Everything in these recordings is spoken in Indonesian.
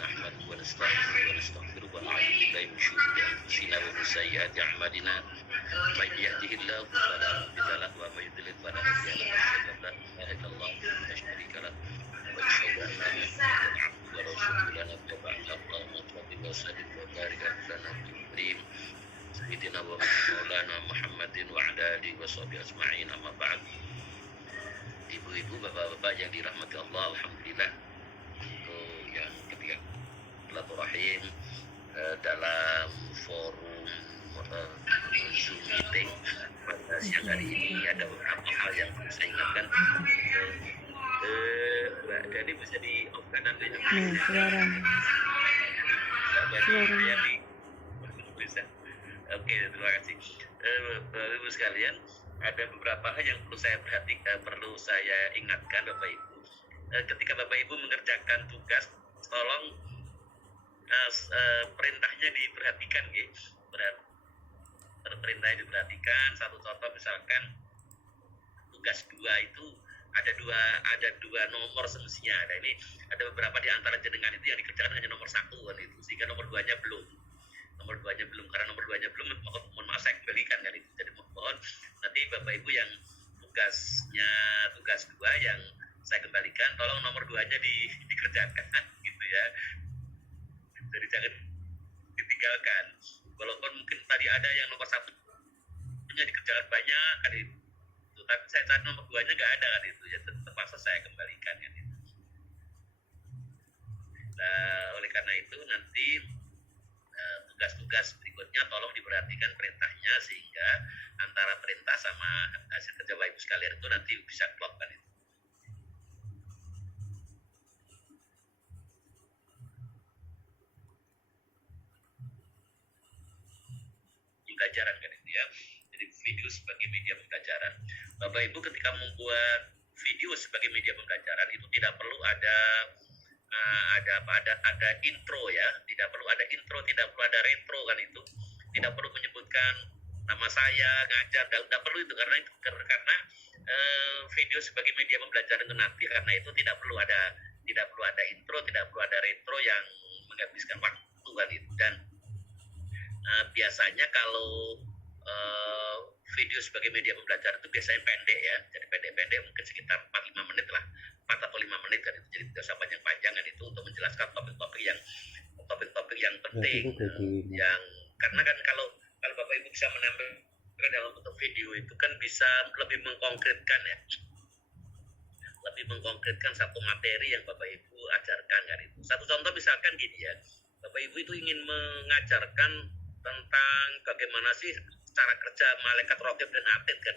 نحمده ونستعينه ونستغفره ونعوذ بالله من شرور انفسنا ومن سيئات اعمالنا من يهده الله فلا مضل له ومن يضلل فلا هادي له اشهد ان لا اله الا الله لا شريك له واشهد ان محمدا عبده ورسوله نبي بعد اللهم صل وسلم وبارك على نبينا الكريم سيدنا ومولانا محمد وعلى اله وصحبه اجمعين amma ba'd. Ibu-ibu, bapak-bapak yang dirahmati Allah, alhamdulillah itu yang ketiga silaturahim dalam forum Zoom meeting pada siang hari ini. Ada beberapa hal yang perlu saya ingatkan. Mbak Dani bisa di off kanan ya? Suara. Bisa. Oke, terima kasih. Bapak Ibu sekalian, ada beberapa hal yang perlu saya ingatkan Bapak Ibu. Ketika Bapak Ibu mengerjakan tugas, tolong perintahnya diperhatikan, gitu. Perintahnya diperhatikan. Satu contoh misalkan tugas 2 itu ada dua nomor semestinya. Nah, ini ada beberapa di antara jenengan itu yang dikerjakan hanya nomor 1 kan itu, sehingga nomor 2-nya belum. Karena nomor 2-nya belum, mohon maaf saya kembalikan kan itu. Jadi mohon nanti Bapak Ibu yang tugas 2 yang saya kembalikan, tolong nomor 2-nya dikerjakan gitu ya. Jadi jangan ditinggalkan. Walaupun mungkin tadi ada yang nomor 1-nya dikerjakan banyak kan itu. Tapi saya cari nomor 2-nya nggak ada kan itu. Ya terpaksa saya kembalikan kan itu. Nah, oleh karena itu nanti tugas-tugas berikutnya tolong diperhatikan perintahnya, sehingga antara perintah sama hasil kerja Bapak Ibu sekalian itu nanti bisa klop kan itu. Pembelajaran kan itu ya. Jadi video sebagai media pembelajaran. Bapak Ibu ketika membuat video sebagai media pembelajaran itu tidak perlu ada intro ya, tidak perlu ada intro, tidak perlu ada retro kan itu, tidak perlu menyebutkan nama saya ngajar, tidak perlu itu karena video sebagai media pembelajaran itu nanti karena itu tidak perlu ada intro, tidak perlu ada retro yang menghabiskan waktu kan itu. Dan biasanya kalau video sebagai media pembelajaran itu biasanya pendek ya, jadi pendek mungkin sekitar 4-5 menit lah, 4 atau 5 menit kan itu, jadi tidak usah panjang-panjang kan itu untuk menjelaskan topik-topik yang penting, yang karena kan kalau Bapak Ibu bisa menampilkan dalam bentuk video itu kan bisa lebih mengkonkretkan ya, lebih mengkonkretkan satu materi yang Bapak Ibu ajarkan kan itu. Satu contoh misalkan gini ya, Bapak Ibu itu ingin mengajarkan tentang bagaimana sih cara kerja malaikat raqib dan atid kan.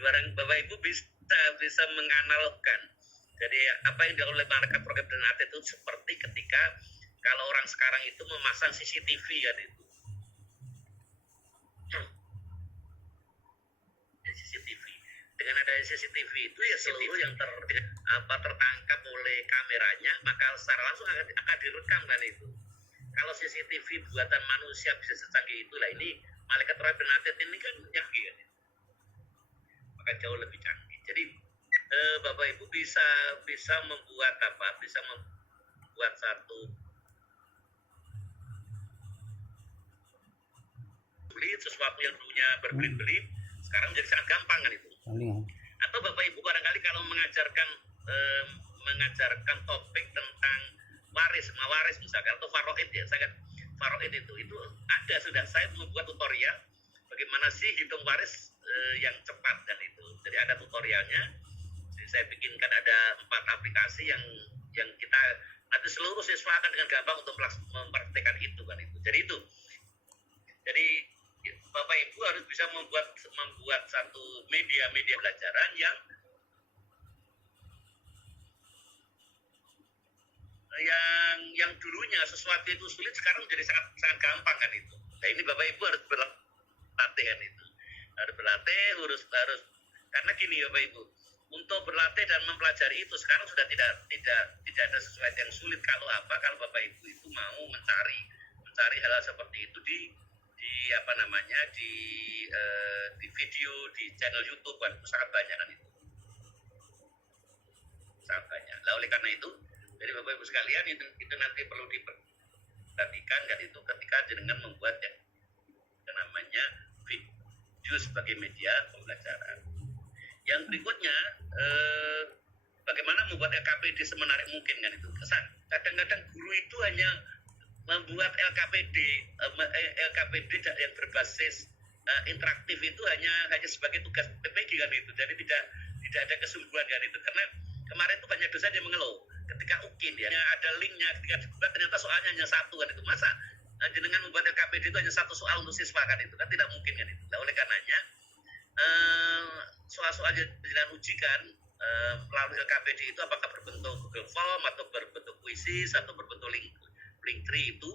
Barang Bapak Ibu bisa menganalogkan. Jadi apa yang dilakukan oleh malaikat raqib dan atid itu seperti ketika kalau orang sekarang itu memasang CCTV kan itu. CCTV. Dengan adanya CCTV itu ya seluruh yang tertangkap oleh kameranya, maka secara langsung akan direkam kan itu. Kalau CCTV buatan manusia bisa secanggih itulah, ini malaikat raqib dan atid ini kan canggih kan, maka jauh lebih canggih. Jadi Bapak Ibu bisa membuat satu sesuatu yang dulunya berbelit-belit sekarang jadi sangat gampang kan itu. Atau Bapak Ibu barangkali kalau mengajarkan topik tentang waris misalkan, atau faraid ya, faraid itu ada, sudah saya membuat tutorial bagaimana sih hitung waris yang cepat kan itu. Jadi ada tutorialnya. Jadi saya bikinkan ada 4 aplikasi yang kita nanti seluruh siswa akan dengan gampang untuk mempraktekkan itu kan itu. Jadi Bapak Ibu harus bisa membuat satu media pelajaran yang dulunya sesuatu itu sulit sekarang menjadi sangat gampang kan itu. Nah ini Bapak Ibu harus berlatih kan itu. Harus berlatih, harus karena gini Bapak Ibu, untuk berlatih dan mempelajari itu sekarang sudah tidak ada sesuatu yang sulit. Kalau Bapak Ibu itu mau mencari hal seperti itu di video di channel YouTube kan, sangat banyak kan itu. Sangat banyak. Nah oleh karena itu Jadi Bapak Ibu sekalian itu nanti perlu diperhatikan kan itu ketika jenengan membuat yang namanya video sebagai media pembelajaran. Yang berikutnya bagaimana membuat LKPD semenarik mungkin kan itu. Kadang-kadang guru itu hanya membuat LKPD yang berbasis interaktif itu hanya sebagai tugas PPG kan itu. Jadi tidak ada kesungguhan kan itu. Karena kemarin itu banyak dosen yang mengeluh ketika UKIN ya ada linknya ketika dibuat ternyata soalnya hanya satu kan itu. Masa jenengan membuat LKPD itu hanya satu soal untuk siswa kan itu kan tidak mungkin kan itu. Nah, oleh karenanya soal-soal yang jenengan ujikan melalui LKPD itu apakah berbentuk Google Form atau berbentuk kuisis atau berbentuk Linktree itu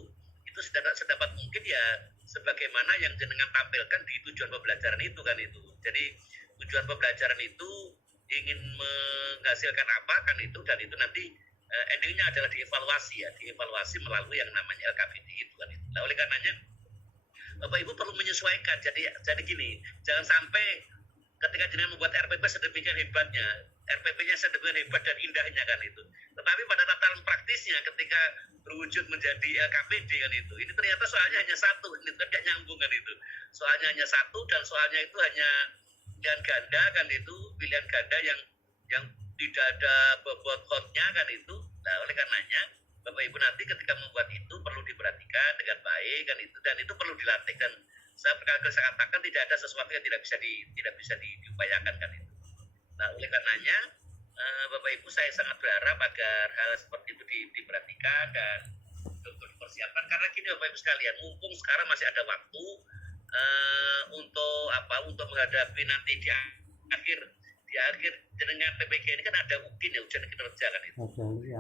sedapat mungkin ya sebagaimana yang jenengan tampilkan di tujuan pembelajaran itu kan itu. Jadi tujuan pembelajaran itu ingin menghasilkan apa kan itu, dan itu nanti endingnya adalah dievaluasi melalui yang namanya LKPD itu kan itu. Nah, oleh karenanya Bapak Ibu perlu menyesuaikan. Jadi gini, jangan sampai ketika jenengan membuat RPP sedemikian hebatnya, RPP-nya sedemikian hebat dan indahnya kan itu. Tetapi pada tataran praktisnya ketika berwujud menjadi LKPD kan itu, ini ternyata soalnya hanya satu, ini tidak nyambung kan itu. Soalnya hanya satu dan soalnya itu hanya pilihan ganda kan itu, pilihan ganda yang tidak ada bobot hotnya kan itu. Nah, oleh karenanya Bapak Ibu nanti ketika membuat itu perlu diperhatikan dengan baik kan itu, dan itu perlu dilatih. Dan saya berkali-kali saya katakan tidak ada sesuatu yang tidak bisa diupayakan kan itu. Nah, oleh karenanya Bapak Ibu saya sangat berharap agar hal seperti itu diperhatikan dan untuk dipersiapkan. Karena gini Bapak Ibu sekalian, mumpung sekarang masih ada waktu untuk menghadapi nanti di akhir dengan PPG ini kan ada UKIN ya, ujian kinerja kan itu.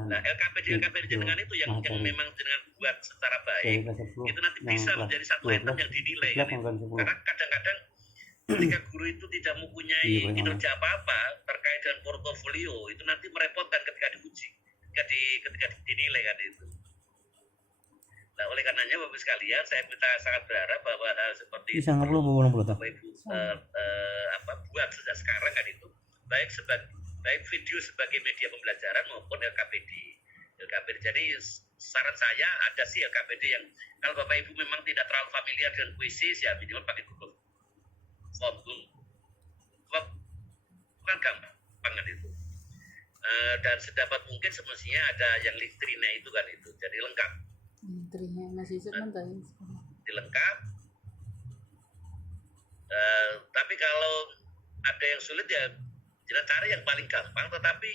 Nah, LKPD jenengan itu yang memang jenengan buat secara baik itu nanti bisa menjadi satu item yang dinilai kan itu. Karena kadang-kadang ketika guru itu tidak mempunyai kinerja apa-apa terkait dengan portofolio, itu nanti merepotkan ketika diuji, ketika dinilai kan itu. Nah, oleh karenanya Bapak sekalian, kita sangat berharap bahwa hal seperti itu Bapak Ibu buat sejak sekarang kan itu, baik video sebagai media pembelajaran maupun LKPD. Jadi saran saya ada sih LKPD yang kalau Bapak Ibu memang tidak terlalu familiar dengan kuisis ya minimal pakai Google Form kan gampang kan itu. Dan sedapat mungkin semestinya ada yang Linktree itu kan itu, jadi lengkap. Linktree masih sebentar dilengkap. Tapi kalau ada yang sulit ya kita cari yang paling gampang, tetapi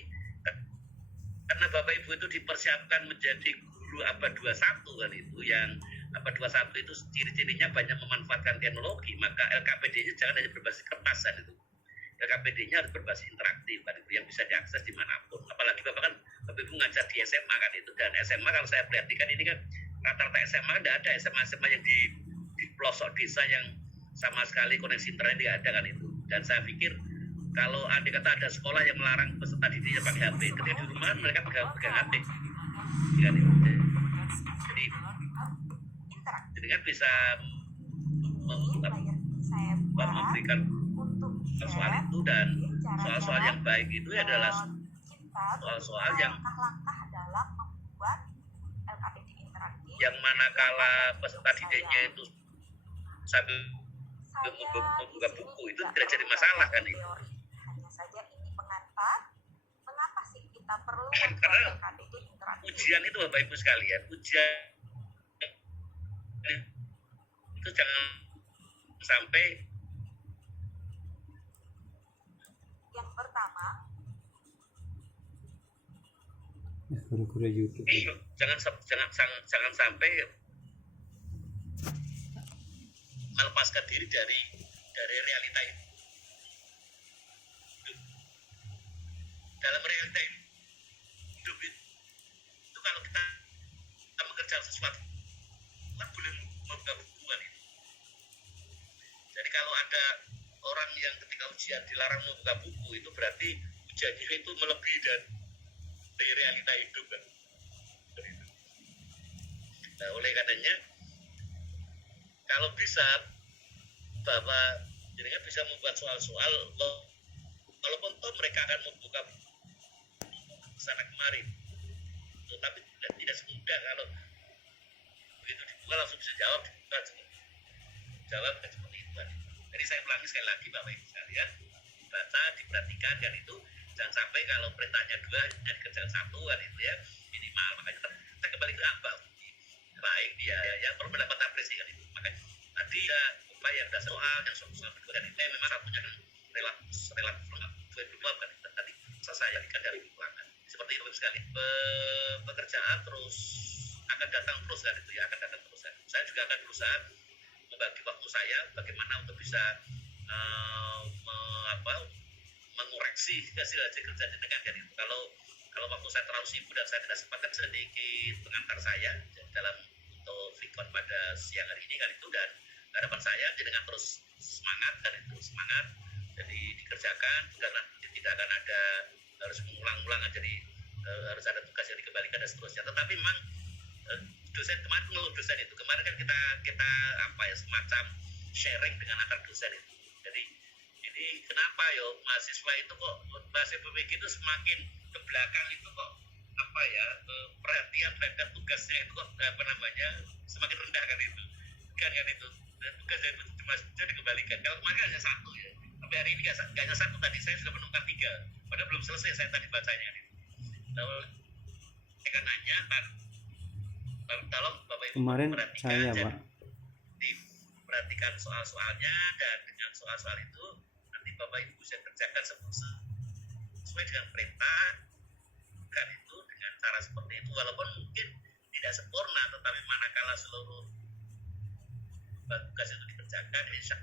karena Bapak Ibu itu dipersiapkan menjadi guru abad 21 kan itu, yang abad 21 itu ciri-cirinya banyak memanfaatkan teknologi, maka LKPD-nya jangan hanya berbasis kertas kan itu. LKPD-nya harus berbasis interaktif kan itu, yang bisa diakses dimanapun. Apalagi Bapak Ibu ngajar di SMA kan itu, dan SMA kalau saya perhatikan ini kan rata-rata SMA tidak ada SMA yang di pelosok desa yang sama sekali koneksi internet tidak ada kan itu. Dan saya pikir kalau andai kata ada sekolah yang melarang peserta didiknya pakai HP, ketika di rumah mereka pegang HP kan itu. Jadi kan bisa memberikan soal itu, dan soal-soal yang baik itu adalah soal-soal yang manakala peserta didiknya itu sambil membuka buku itu tidak jadi masalah kan itu. Hanya saja ini pengantar. Mengapa sih kita perlu karena ujian itu Bapak Ibu sekalian, ujian itu jangan sampai yang pertama guru-guru YouTube. Jangan sampai melepaskan diri dari realita itu. Dalam realita hidup itu kalau kita mengerjakan sesuatu kita boleh membuka hubungan itu. Jadi kalau ada orang yang ketika ujian dilarang membuka buku, itu berarti ujiannya itu melebihi dari realita hidup kan. Nah, oleh karenanya kalau bisa bahwa jenengan bisa membuat soal-soal walaupun toh mereka akan membuka sana kemari, itu, tapi tidak semudah kalau begitu dibuka langsung bisa jawab, jawab kan seperti itu kan. Jadi saya ulangi sekali lagi Bapak Ibu sekalian, baca, diperhatikan kan itu, jangan sampai kalau perintahnya 2 jadi kerjaan 1 kan itu ya, minimal. Makanya kita kembali ke apa, baik dia ya perlu mendapat apresiasi kan itu. Makanya tadi ya upaya yang ada soal yang soal kedua dan itu memang satunya kan relatif belum kan tadi saya kan dari pelanggan seperti itu sekali. Pekerjaan terus akan datang terus kan itu ya, akan datang terus kan. Saya juga akan berusaha membagi waktu saya bagaimana untuk bisa mengoreksi hasil kerja dengan kan itu. Kalau waktu saya terlalu sibuk dan saya tidak sempatkan sedikit pengantar saya dalam untuk vikon pada siang hari ini kan itu, dan harapan saya dengan terus semangat kan itu, semangat jadi dikerjakan karena tidak akan ada harus mengulang-ulang, jadi harus ada tugas yang dikembalikan dan seterusnya. Tetapi memang dosen kemarin ngeluh, dosen itu kemarin kan kita apa ya semacam sharing dengan antar dosen itu. Jadi ini kenapa yo mahasiswa itu kok mahasiswa PPG itu semakin ke belakang itu kok apa ya perhatian terhadap tugasnya itu kok apa namanya semakin rendah kan itu kan itu, dan tugasnya itu cuma dikembalikan. Kalau kemarin hanya 1 ya, tapi hari ini nggak hanya 1, tadi saya sudah menemukan 3 padahal belum selesai saya tadi bacanya itu. Lalu saya kan nanya kan tolong Bapak Ibu Kemarin perhatikan, saya Pak perhatikan soal-soalnya, dan dengan soal-soal itu nanti Bapak Ibu saya kerjakan sesuai dengan perintah kan itu, dengan cara seperti itu walaupun mungkin tidak sempurna, tetapi manakala seluruh tugas itu dikerjakan insya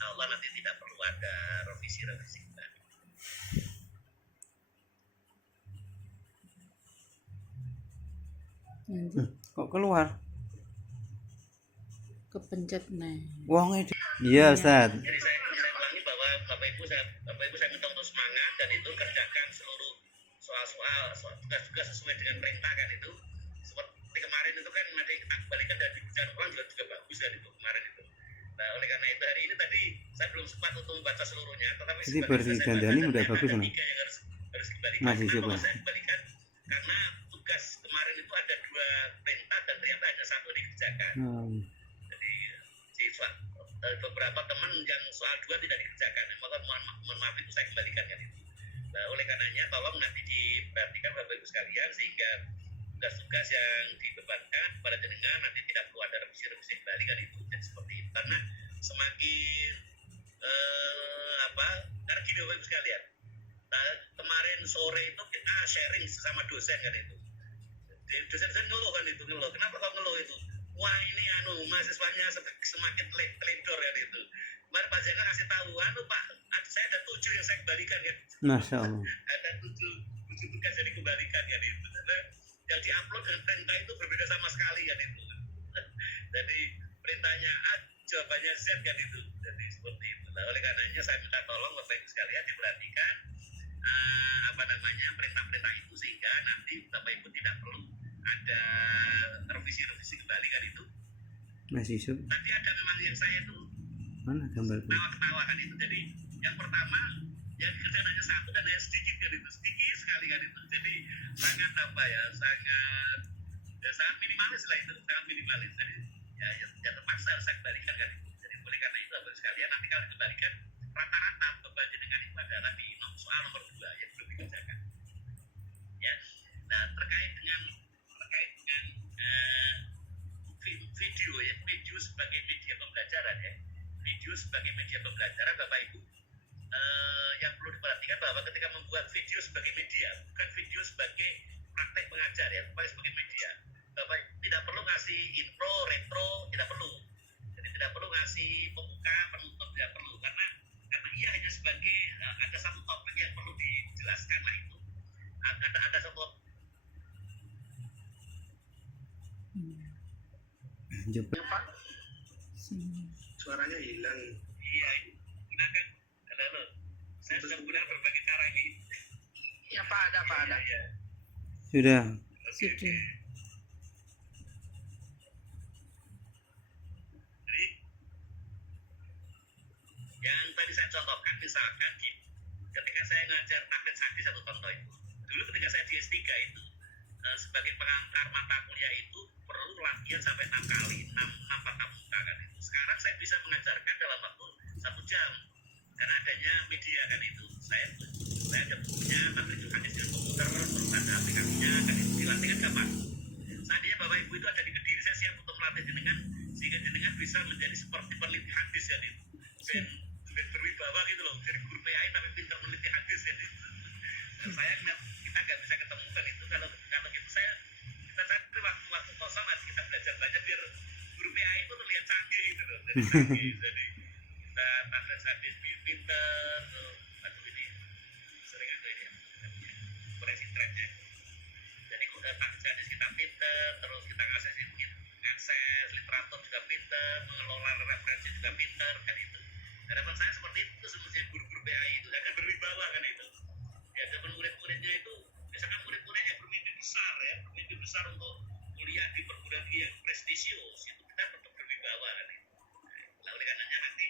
Allah nanti tidak perlu ada revisi-revisi lagi. nanti kok keluar kepencet nah. uangnya iya Ustaz. Jadi saya ulangi bahwa Bapak Ibu saya minta untuk semangat dan itu kerjakan seluruh soal tugas-tugas sesuai dengan perintah kan itu. Seperti kemarin itu kan nanti kita kembalikan dari bicara ulang juga bagus kan itu kemarin itu. Nah oleh karena itu hari ini tadi saya belum sempat untuk membaca seluruhnya, tetapi Jadi bergandani udah bagus kan? Tiga yang harus dikembalikan. Masih coba. Saya kembalikan karena tugas kemarin itu ada 2 perintah dan ternyata hanya 1 dikerjakan. Jadi beberapa teman yang soal 2 tidak dikerjakan, maka mohon maaf itu saya kembalikan kan itu. Nah oleh karenanya tolong nanti diperhatikan Bapak Ibu sekalian sehingga tugas-tugas yang dibebankan kepada jenengan nanti tidak perlu ada revisi-revisi kembali kan itu. Jadi seperti itu karena semakin karena gini Bapak Ibu sekalian, nah, kemarin sore itu kita sharing sesama dosen kan itu. Dosen-dosen ngeluh kan itu, kenapa kok ngeluh itu? Wah ini mahasiswanya semakin teledor ya itu. Kemarin Pak Jaka kasih tahu, Pak, saya ada 7 yang saya kembalikan ya. Masya Allah. Ada 7 tugas yang dikembalikan ya itu. Karena yang diupload dengan perintah itu berbeda sama sekali kan itu. Jadi perintahnya A, jawabannya Z kan itu. Jadi seperti itu. Nah, oleh karenanya saya minta tolong Bapak Ibu sekalian diperhatikan perintah-perintah itu sehingga nanti Bapak Ibu tidak perlu ada revisi-revisi kembali kan itu. Masih sub. Tadi ada memang yang saya itu Mana gambar ketawa kan itu. Jadi yang pertama yang kerjaan hanya 1 dan hanya sedikit kan itu, sedikit sekali kan itu. Jadi sangat sangat minimalis lah itu, sangat minimalis. Jadi ya terpaksa harus saya kembalikan kan itu. Jadi oleh karena itu Bapak sekalian nanti kalau dikembalikan rata-rata beban dengan itu adalah di soal nomor 2 yang belum dikerjakan. Ya, nah terkait dengan video sebagai media pembelajaran ya, video sebagai media pembelajaran Bapak Ibu yang perlu diperhatikan bahwa ketika membuat video sebagai media, bukan video sebagai praktek pengajar ya, bukan sebagai media. Bapak tidak perlu ngasih intro, retro, tidak perlu. Jadi tidak perlu ngasih pembuka, penutup, tidak perlu karena ia hanya sebagai ada satu topik yang perlu dijelaskan lah itu. Ada satu Pak. Suaranya hilang. Iya, gunakan. Halo. Saya sudah menggunakan berbagai cara ini. Iya Pak, ada. Ya. Sudah. Sudah. Jadi yang tadi saya contohkan misalkan ketika saya ngajar taklit sandi 1 contoh itu. Dulu ketika saya di S3 itu sebagai pengantar mata kuliah itu perlu latihan sampai 6 kali, 6 tatap muka kan itu. Sekarang saya bisa mengajarkan dalam waktu 1 jam karena adanya media kan itu. Saya ada bukunya, tapi itu hadis di komputer, terus ada aplikasinya kan itu, dilatih kan gampang. Seandainya Bapak Ibu itu ada di Kediri, saya siap untuk melatih jenengan sehingga jenengan bisa menjadi seperti peneliti hadis kan itu. Ben berwibawa gitu loh, jadi guru PAI tapi pintar meneliti hadis kan itu. Saya kita nggak bisa ketemukan itu kalau gitu kita cari waktu kosong nanti kita belajar banyak biar guru PAI itu terlihat canggih gitu loh, jadi canggih. Jadi kita tanda hadis pintar, aduh ini sering ada ini ya, koreksi trennya. Jadi hadis kita pintar, terus kita ngakses literatur juga pintar, mengelola referensi juga pintar kan itu. Harapan saya seperti itu semestinya guru-guru PAI itu akan berwibawa kan itu. Ya zaman murid-muridnya itu misalkan murid-muridnya bermimpi besar untuk kuliah di perguruan tinggi yang prestisius, itu kita tetap berwibawa kan itu. Nah, oleh karenanya nanti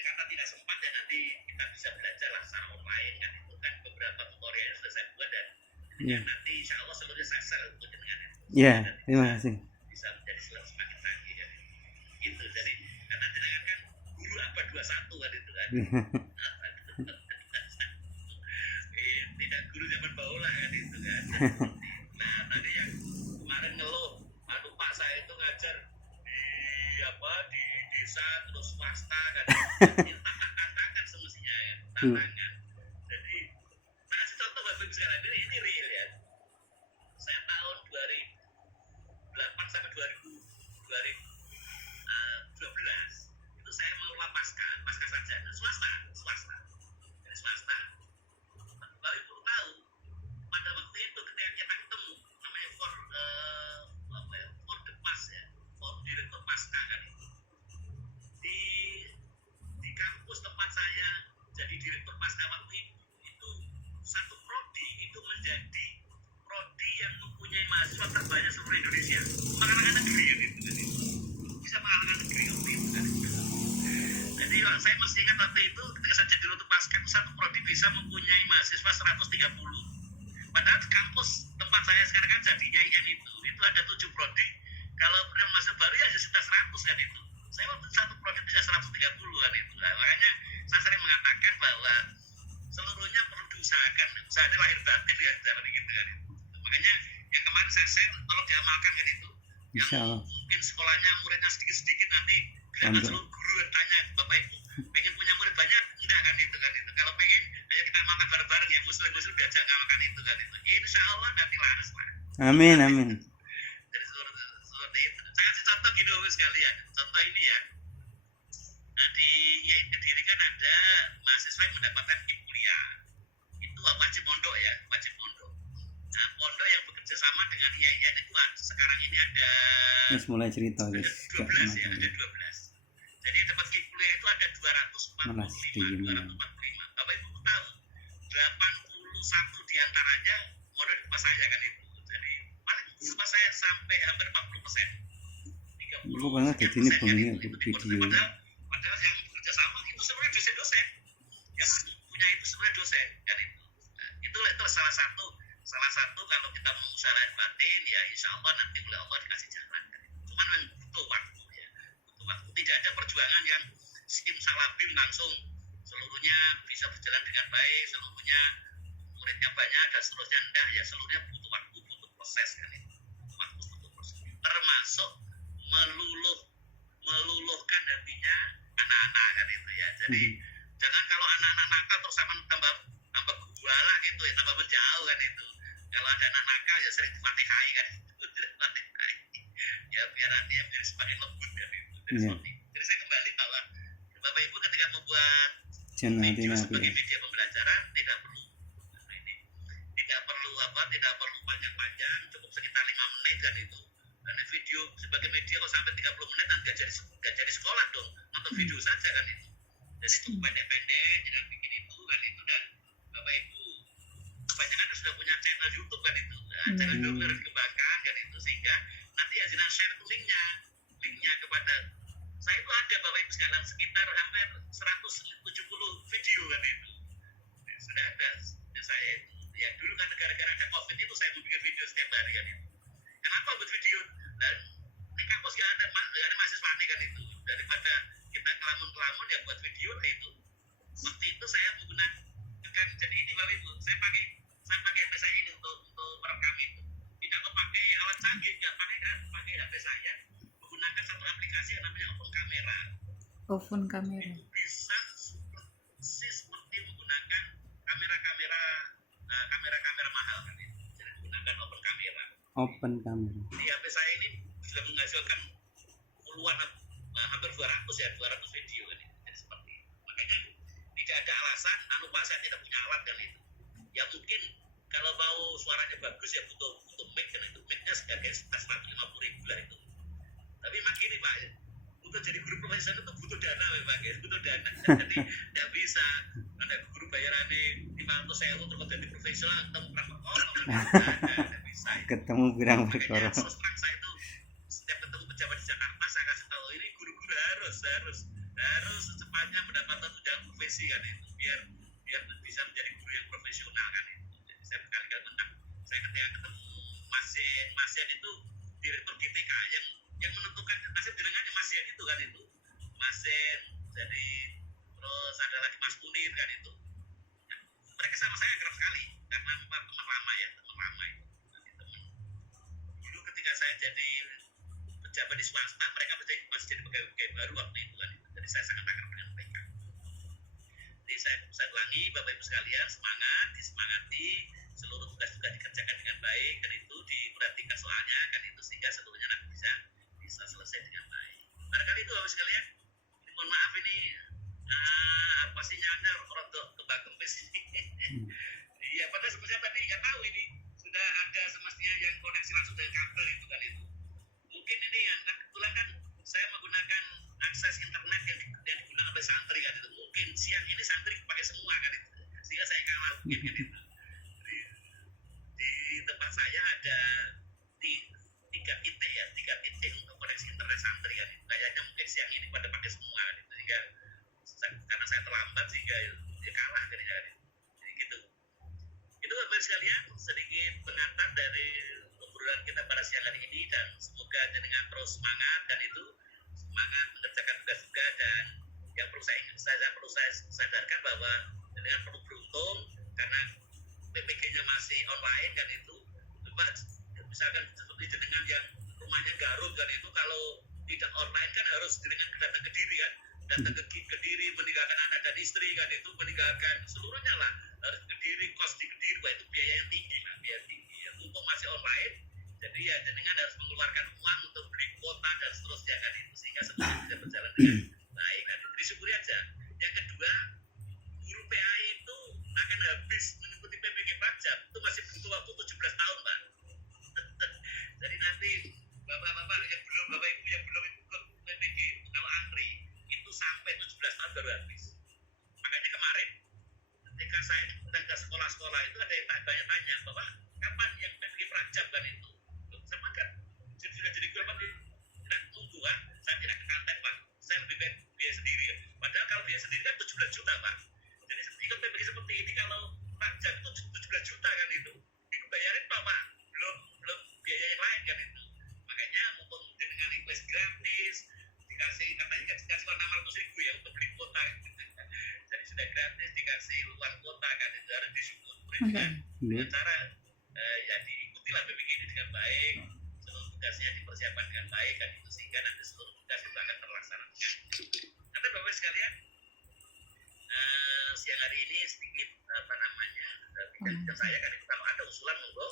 kata tidak sempat ya nanti kita bisa belajar lah secara online kan itu kan beberapa tutorial yang sudah saya buat dan nanti insya Allah seluruhnya saya share untuk dengan terima kasih. bisa menjadi semakin canggih kan itu. Jadi karena jenengan kan guru abad 21 kan itu kan. Tidak guru zaman baula kan itu kan. Nah tadi yang kemarin ngeluh, aduh Pak saya itu ngajar di desa terus swasta kan. Tantangan semestinya ya, tantangan. Jadi saya kasih contoh Bapak Ibu sekarang ini real ya. Saya tahun 2008 sampai 2012 itu saya mengelola pasca sarjana swasta. Dari swasta. Bapak Ibu tahu pada waktu itu ketika kita ketemu namanya for the pas ya, for direktur pasca kan itu di kampus tempat saya jadi direktur pasca waktu itu satu prodi itu menjadi prodi yang mempunyai mahasiswa terbanyak seluruh Indonesia, mengalahkan negeri ya gitu. Jadi bisa mengalahkan negeri waktu itu kan. Jadi saya masih ingat waktu itu ketika saya jadi direktur pasca itu satu prodi bisa mempunyai mahasiswa 130. Padahal kampus tempat saya sekarang kan jadi IAIN itu ada 7 prodi. Kalau mahasiswa baru ya sekitar 100 kan itu. Saya waktu satu prodi bisa 130 kan itu. Nah, makanya saya sering mengatakan bahwa seluruhnya perlu diusahakan. Usahanya lahir batin ya, jangan gitu kan itu. Makanya yang kemarin saya share tolong diamalkan kan itu. Yang mungkin sekolahnya muridnya sedikit-sedikit nanti kelihatan seluruh guru tanya Bapak Ibu pengen punya murid banyak enggak kan itu kan itu. Kalau pengen ayo kita makan bareng-bareng ya, muslim diajak makan itu kan itu. Insya Allah nanti laras lah. Amin. Jadi seperti itu. Saya kasih contoh gini sekalian. Contoh ini ya. Nah di IAIN Kediri kan ada mahasiswa yang mendapatkan kuliah. Itu wajib pondok ya, wajib pondok. Nah pondok yang bekerja sama dengan IAIN itu sekarang ini ada mulai cerita ada 12 ya, ada 12. Jadi dapat kuliah itu ada 245. Bapak Ibu tahu 81 diantaranya modal di tempat saya kan itu. Jadi paling tempat saya sampai hampir 40%. 30% banget jadi ini punya video. Padahal yang bekerja sama itu sebenarnya dosen-dosen. Yang punya itu sebenarnya dosen kan itu. Nah, itu salah satu kalau kita mau usaha lahir batin ya insya Allah nanti oleh Allah dikasih jalan kan. Cuman memang butuh waktu ya. Butuh waktu. Tidak ada perjuangan yang simsalabim langsung seluruhnya bisa berjalan dengan baik, seluruhnya muridnya banyak dan seterusnya enggak ya, seluruhnya butuh waktu, butuh proses kan itu. Butuh proses. Termasuk meluluhkan hatinya anak-anak kan itu ya. Jadi jangan kalau anak-anak nakal terus sama tambah guala gitu ya, tambah menjauh kan itu. Kalau ada anak nakal ya sering difatihai kan itu, difatihai. Ya biar hatinya menjadi semakin lembut kan itu. Jadi saya kembali bahwa Bapak Ibu ketika membuat video sebagai media pembelajaran tidak perlu panjang-panjang, cukup sekitar 5 menit kan itu. Karena video sebagai media kalau sampai 30 menit nanti nggak jadi sekolah dong, nonton video saja kan itu. Jadi cukup pendek-pendek, jangan bikin itu kan itu. Dan Bapak Ibu kebanyakan sudah punya channel YouTube kan itu. Nah, channel YouTube harus dikembangkan kan itu sehingga nanti ya jangan share linknya kepada saya itu ada Bapak Ibu sekalian sekitar hampir 170 video kan itu. Sudah ada saya itu. Ya dulu kan gara-gara ada COVID itu saya membuat video setiap hari kan Open kamera. bisa seperti menggunakan kamera mahal kan itu. Jadi menggunakan open kamera. Open kamera. Di HP saya ini sudah menghasilkan puluhan hampir 200 ya 200 video kan itu. Jadi seperti itu. Makanya tidak ada alasan Pak saya tidak punya alat kan itu. Ya mungkin kalau mau suaranya bagus ya butuh mic kan itu. Mic-nya sebagai 150.000 lah itu. Tapi memang gini Pak, untuk jadi guru profesional itu butuh dana Pak, ya. Butuh dana. Jadi tidak bisa ada guru bayarannya 500.000 terus jadi profesional ketemu berapa orang tidak bisa. Ya. Ketemu pirang Makanya perkara. terus terang saya itu setiap ketemu pejabat di Jakarta saya kasih tahu ini guru-guru harus secepatnya mendapatkan tunjangan profesi kan itu biar bisa menjadi guru yang profesional kan itu. Jadi saya berkali-kali menang. Saya ketika ketemu Mas Yan itu direktur GTK yang menentukan nasib jenengannya Mas Yan itu kan itu. Mas Yan jadi terus ada lagi Mas Munir kan itu. Ya, mereka sama saya akrab sekali karena teman lama itu. Teman. Dulu ketika saya jadi pejabat di swasta, mereka masih jadi pegawai baru waktu itu kan. Jadi saya sangat akrab dengan mereka. Jadi saya ulangi Bapak Ibu sekalian, semangat, disemangati, seluruh tugas-tugas dikerjakan dengan baik kan itu diperhatikan soalnya kan itu sehingga seluruhnya nanti bisa selesai dengan baik. Barangkali itu Bapak sekalian. Ini mohon maaf ini apa sinyalnya rodok kembang-kembis ini. Iya, padahal sebenarnya tadi nggak tahu ini sudah ada semestinya yang koneksi langsung dengan kabel itu kan itu. Mungkin ini yang kebetulan kan saya menggunakan akses internet yang digunakan oleh santri kan itu. Mungkin siang ini santri pakai semua kan itu. Sehingga saya kalah mungkin kan itu. Di tempat saya ada tiga titik untuk koneksi internet santri kan. Kayaknya mungkin siang ini pada pakai semua kan itu. Sehingga karena saya terlambat sehingga dia kalah kan itu. Jadi gitu. Itu Bapak sekalian sedikit pengantar dari obrolan kita pada siang hari ini dan semoga dengan terus semangat dan itu semangat mengerjakan tugas-tugas dan yang perlu saya sadarkan bahwa dengan perlu beruntung karena PPG-nya masih online kan itu misalkan seperti jenengan yang rumahnya Garut kan itu kalau tidak online kan harus jenengan datang ke Kediri kan datang ke Kediri meninggalkan anak dan istri kan itu meninggalkan seluruhnya lah harus ke Kediri kos di Kediri wah itu biaya yang tinggi lah biaya tinggi ya mumpung masih online jadi ya jenengan harus mengeluarkan uang untuk beli kuota dan seterusnya kan itu sehingga semuanya bisa berjalan dengan baik kan disyukuri aja. Yang kedua guru PAI itu akan habis mengikuti PPG pajak itu masih butuh waktu 17 tahun Pak. Jadi nanti bapak-bapak yang belum bapak ibu yang belum ikut PPG kalau antri itu sampai 17 tahun baru habis. Makanya kemarin ketika saya datang ke sekolah-sekolah itu ada yang tanya Bapak kapan yang PPG pajak kan itu sama kan sudah jadi guru apa tidak tunggu kan saya tidak ke kantor Pak saya lebih baik biaya sendiri padahal kalau biaya sendiri kan 17 juta Pak jadi ikut PPG seperti ini kalau pajak itu 17 juta kan itu bayarin Pak belum biaya yang lain kan itu makanya mumpung dengan request gratis dikasih katanya dikasih 600.000 ya untuk beli kuota jadi sudah gratis dikasih uang kuota kan itu harus disyukuri dengan cara ya diikutilah PPG ini dengan baik seluruh tugasnya dipersiapkan dengan baik kan itu sehingga nanti seluruh tugas itu akan terlaksana nanti Bapak sekalian siang hari ini sedikit apa namanya bincang saya kan itu kalau ada usulan monggo